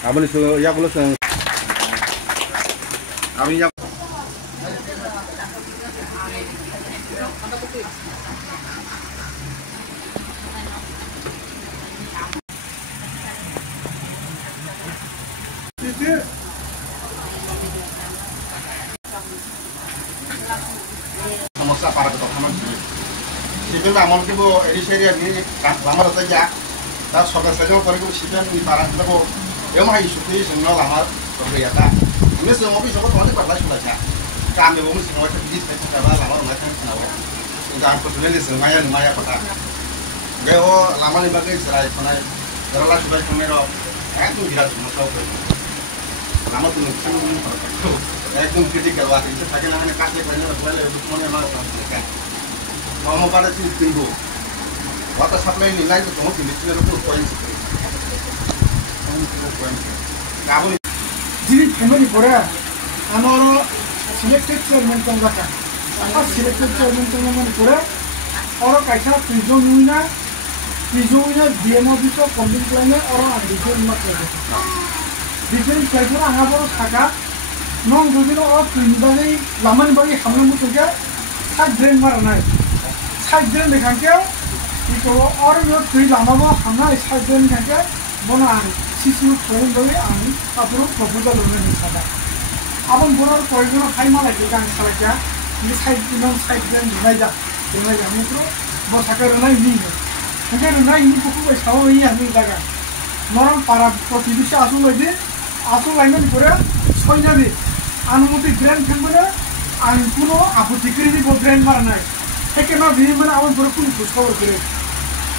Abang itu ya kalau sen, abang ya. সমস্যা para ketok sama sini. Sipil amol kibo edi seria ni lama rata ya. Ta soga saja ko ko sipil ni para ko yo mai suti semua lama berliata. Ini semua bisa kok tuan ko sudah ya. Kami mau semua itu di sini lama rumah kan nawa. Sudah aku sudah di semaya kota. Geo lama ni bagai serai kona. Darala sudah kamera. Itu dia semua tahu. Lama tu semua একদম critical work এটা থাকে না মানে কাছে করে না বলে মনে আমার কাছে মামা পারে চিজ কিনবো ওয়াটার সাপ্লাই নি লাইন তো তোমার মিস্ত্রির উপর পয়েন্ট কাবুল যিনি ফ্যামিলি পড়ে আমার সিলেক্টেড চেয়ারম্যান তো রাখা আর সিলেক্টেড চেয়ারম্যান তো মানে পড়ে আর কাইসা প্রিজন উইনা ডিএম অফিসে কমপ্লেন লাইনে আর আন্ডিজন মাত্র ডিফারেন্ট প্লেসে আঙাবর থাকা নং দুদিন ও তিনবারে লামান বাড়ি হামলা মুখে সাইড ড্রেন মারানাই সাইড ড্রেন দেখানকে ইকো আর তুই লামাবো হামলা সাইড ড্রেন দেখানকে বনা আন শিশু ফোন বলে আমি তারপর প্রপোজাল লনে সাদা আপন বনার কয়েকজন খাই মালাই গান সালাইয়া নি সাইড ড্রেন দিলাই আমি তো বসাকে রনাই নি কিন্তু রনাই নি কুকু সাও ই আমি জায়গা নরম পাড়া প্রতিবেশী আসল লাইন করে ছয়নারি আনুমতি গ্র্যান্ড ফ্যামিলি আন কোনো আপত্তিকারী গ্র্যান্ড মারা নাই একে না দিয়ে মানে আমার বড় কোনো খোঁজখবর করে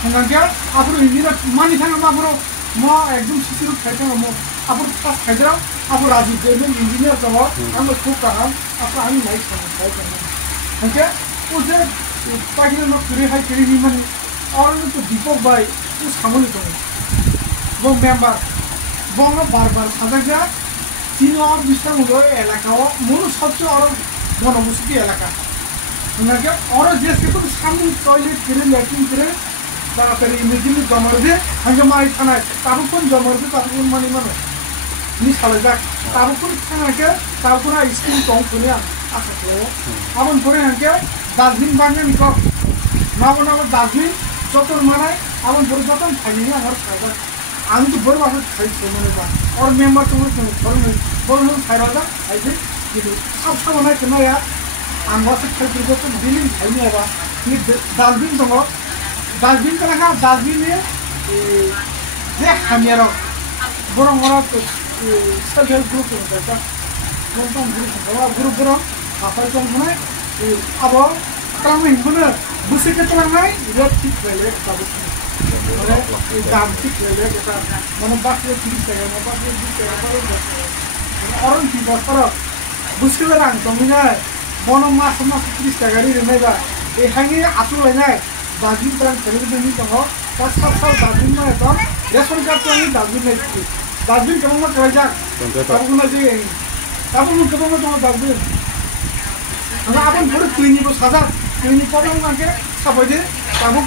সঙ্গে আপনার ইঞ্জিনিয়ার মানি থাকা আপনার একদম শিশুর খাইতে আপনার ফার্স্ট খাইতাম আপনার রাজীব দেবেন ইঞ্জিনিয়ার দল আমি খুব কাহাম আপনার আমি নাই সঙ্গে ও যে পাখির করে হাই কেড়ে মানে আর তো দীপক ভাই ও সামনে দল বং মেম্বার বং বারবার সাজা তিন আর বিশটা মূল এলাকাও মূল সবচেয়ে আরো ঘনবসতি এলাকা ওনাকে আরো দেশকে তো সামনে টয়লেট করে ল্যাট্রিন করে তাড়াতাড়ি ইমিডিয়েটলি জমা দিয়ে হাঙ্গে মারি থানায় তারপর জমা দিয়ে তারপর মানে নি সালে যাক তারপর থানাকে তারপর স্কুল কম করে আসা করবো আপন করে হাঙ্গে ডাস্টবিন বানিয়ে নিক নাবো ডাস্টবিন যত মানায় আপন পরে যত খাইনি আমার খাইবা আমি তো বড় বাসা খাইছি মনে বা আর মেম্বার তোমার বড় খাইরা খাইছে কিন্তু সব সময় কেন আং বাসা খাইতে তো দিলি খাইনি আবার ডাস্টবিন দङ ডাস্টবিন কেনা ডাস্টবিনে যে হামিয়ার বড় বড় সেলফ হেল্প গ্রুপ গ্রুপ বড় আপাই দङ আবার কারণ হিমনে বুসে কেতলাঙাই রেট ঠিক হইলে যাবো দাম ঠিক হইলে এটা মানে বাকি 30 টাকা না বাকি 20 টাকা অরন কি বছর বুঝতে রাং জমিনায় বন মাস 30 টাকা রে নাইবা এখানে আসলাইনাই দার্জিলিং প্ল্যান করে দিনি তো পাঁচ সাল দার্জিলিং না তো রেশন কার্ড তো আমি দার্জিলিং নাই দার্জিলিং কেমন না কই যাক তারপর না যে তারপর মুখ কেমন তোমার দার্জিলিং আমরা আপন পুরো তুইনি বো সাজা তুইনি প্রবলেম নাকে সবাই তারপর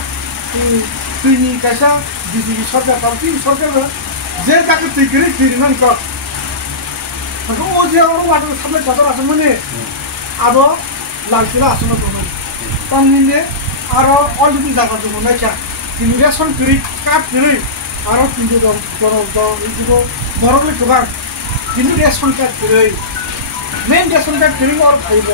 তুইনি কাইসা বিজেপি সরকার পার্টি সরকার যে তাকে তুই করে ফিরমান কর তখন ও যে আমার ওয়াটার সাপ্লাই কত আছে মানে আরো লালচিলা আসনে তো তামনিনে আরো অলরেডি জায়গা জন্য নাইছা কিন্তু রেশন করি কার্ড করি আরো কিন্তু বড় বড় কিন্তু রেশন কার্ড করি মেন রেশন কার্ড করি আর খাইব